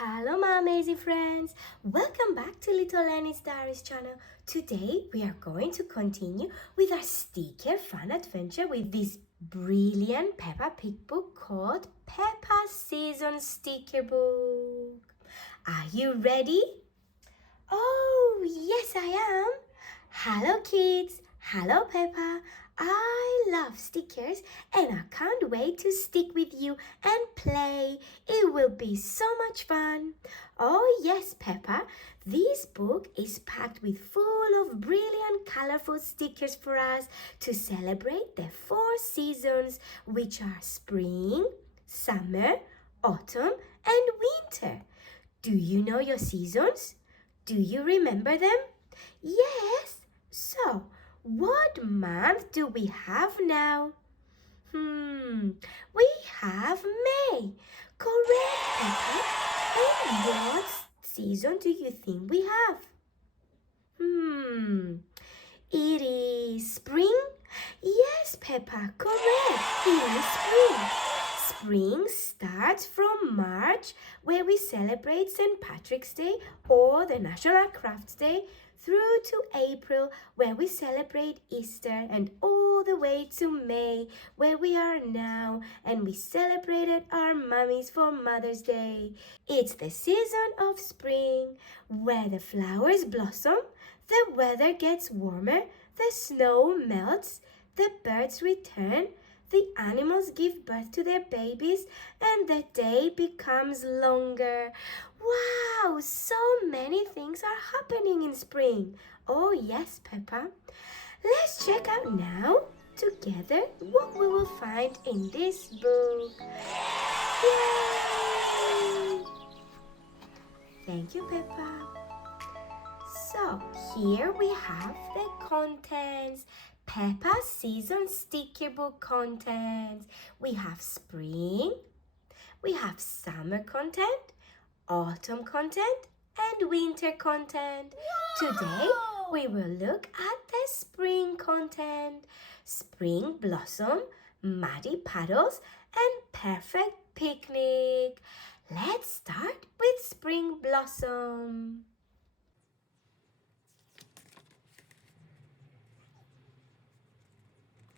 Hello my amazing friends, welcome back to Little Annie's Diaries channel. Today we are going to continue with our sticker fun adventure with this brilliant Peppa Pig book called Peppa Season Sticker Book. Are you ready? Oh yes I am. Hello kids, hello Peppa. I love stickers and I can't wait to stick with you and play. It will be so much fun. Oh yes, Peppa, this book is packed with full of brilliant colorful stickers for us to celebrate the 4 seasons, which are spring, summer, autumn and winter. Do you know your seasons? Do you remember them? Yes. So, what month do we have now? We have May. Correct, Peppa. And what season do you think we have? It is spring? Yes, Peppa, correct. It is spring. Spring starts from March, where we celebrate St. Patrick's Day or the National Crafts Day, through to April, where we celebrate Easter, and all the way to May, where we are now, and we celebrated our mummies for Mother's Day. It's the season of spring, where the flowers blossom, the weather gets warmer, the snow melts, the birds return, the animals give birth to their babies, and the day becomes longer. Wow, so many things are happening in spring. Oh yes, Peppa. Let's check out now together what we will find in this book. Yay! Thank you, Peppa. So, here we have the contents. Peppa Season Sticker Book contents. We have spring, we have summer content, autumn content, and winter content. Whoa! Today, we will look at the spring content. Spring blossom, muddy puddles, and perfect picnic. Let's start with spring blossom.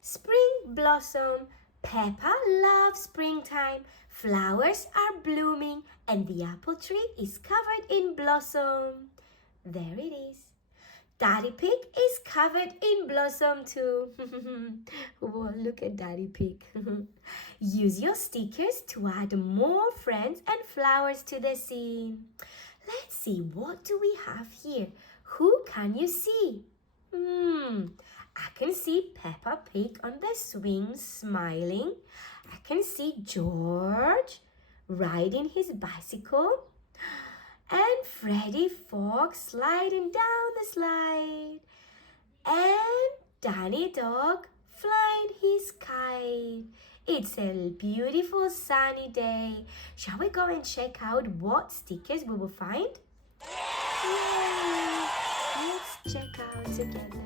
Spring blossom. Peppa loves springtime. Flowers are blooming and the apple tree is covered in blossom. There it is. Daddy Pig is covered in blossom too. Whoa, look at Daddy Pig. Use your stickers to add more friends and flowers to the scene. Let's see, what do we have here? Who can you see? I can see Peppa Pig on the swing smiling. I can see George riding his bicycle. And Freddy Fox sliding down the slide. And Danny Dog flying his kite. It's a beautiful sunny day. Shall we go and check out what stickers we will find? Yay! Let's check out together.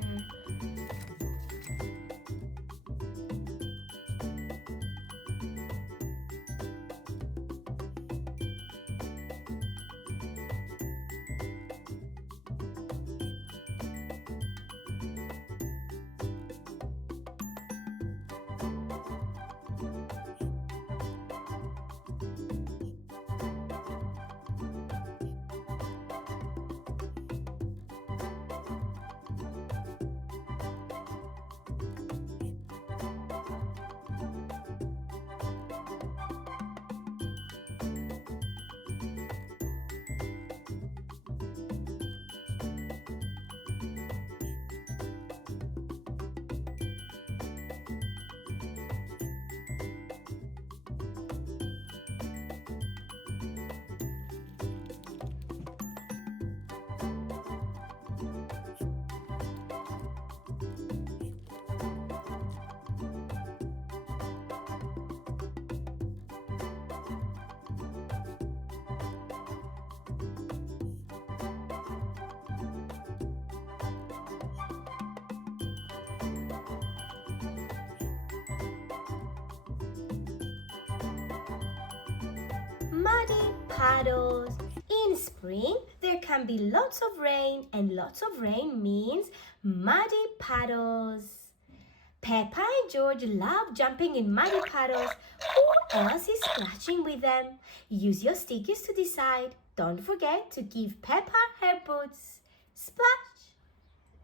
Muddy puddles. spring, there can be lots of rain, and lots of rain means muddy puddles. Peppa and George love jumping in muddy puddles. Who else is splashing with them? Use your stickers to decide. Don't forget to give Peppa her boots. Splash!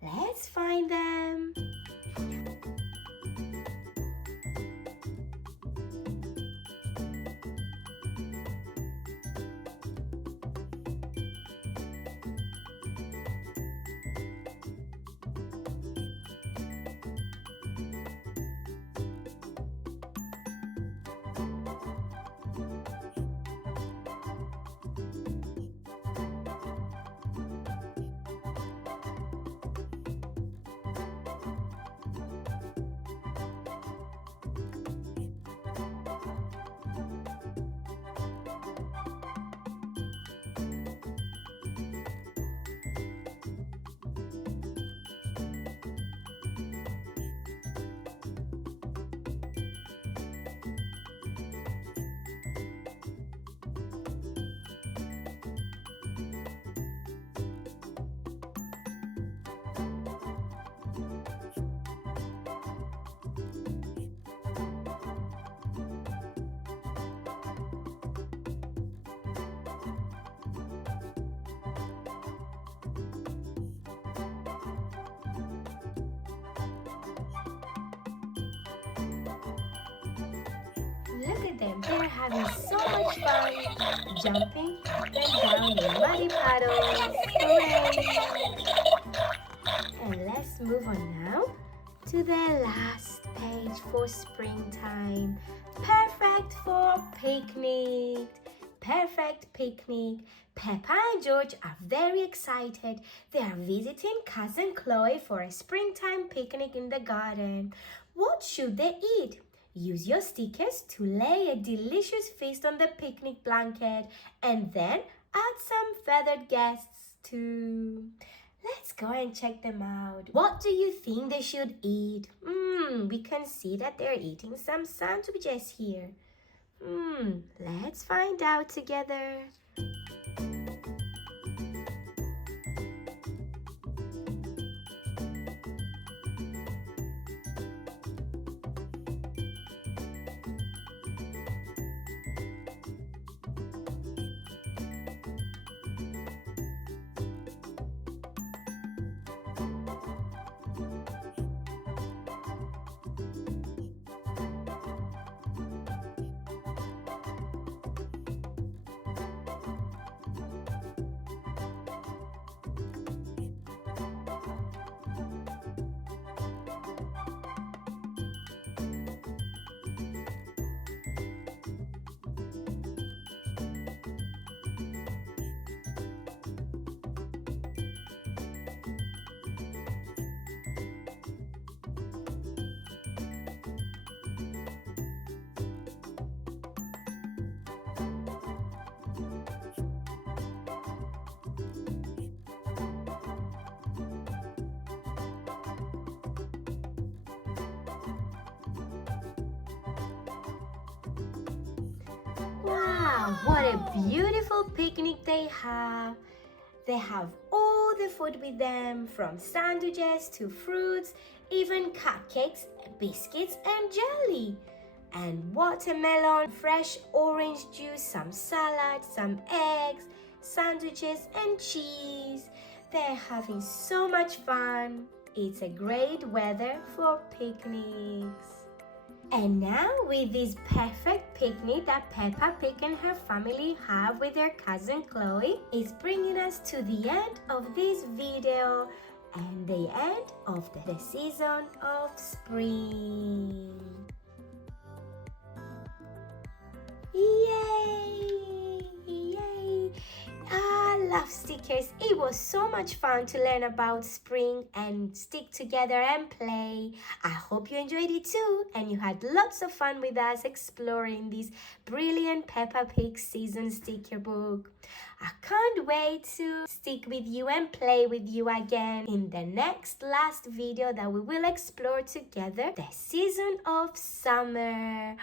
Let's find them. Look at them, they're having so much fun jumping up and down in muddy puddles. Hooray! And let's move on now to the last page for springtime. Perfect for picnic. Perfect picnic. Peppa and George are very excited. They are visiting Cousin Chloe for a springtime picnic in the garden. What should they eat? Use your stickers to lay a delicious feast on the picnic blanket and then add some feathered guests too. Let's go and check them out. What do you think they should eat? We can see that they're eating some sandwiches here. Let's find out together. Wow, what a beautiful picnic they have. They have all the food with them, from sandwiches to fruits, even cupcakes, biscuits and jelly. And watermelon, fresh orange juice, some salad, some eggs, sandwiches and cheese. They're having so much fun. It's a great weather for picnics. And now with this perfect picnic that Peppa Pig and her family have with their cousin Chloe, is bringing us to the end of this video and the end of the season of spring. Yay! Yay! I love stickers. It was so much fun to learn about spring and stick together and play. I hope you enjoyed it too and you had lots of fun with us exploring this brilliant Peppa Pig season sticker book. I can't wait to stick with you and play with you again in the last video that we will explore together, the season of summer.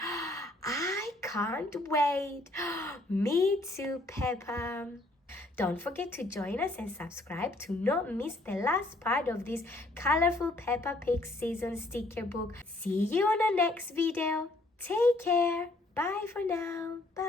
I can't wait. Me too, Peppa. Don't forget to join us and subscribe to not miss the last part of this colourful Peppa Pig season sticker book. See you on the next video. Take care. Bye for now. Bye.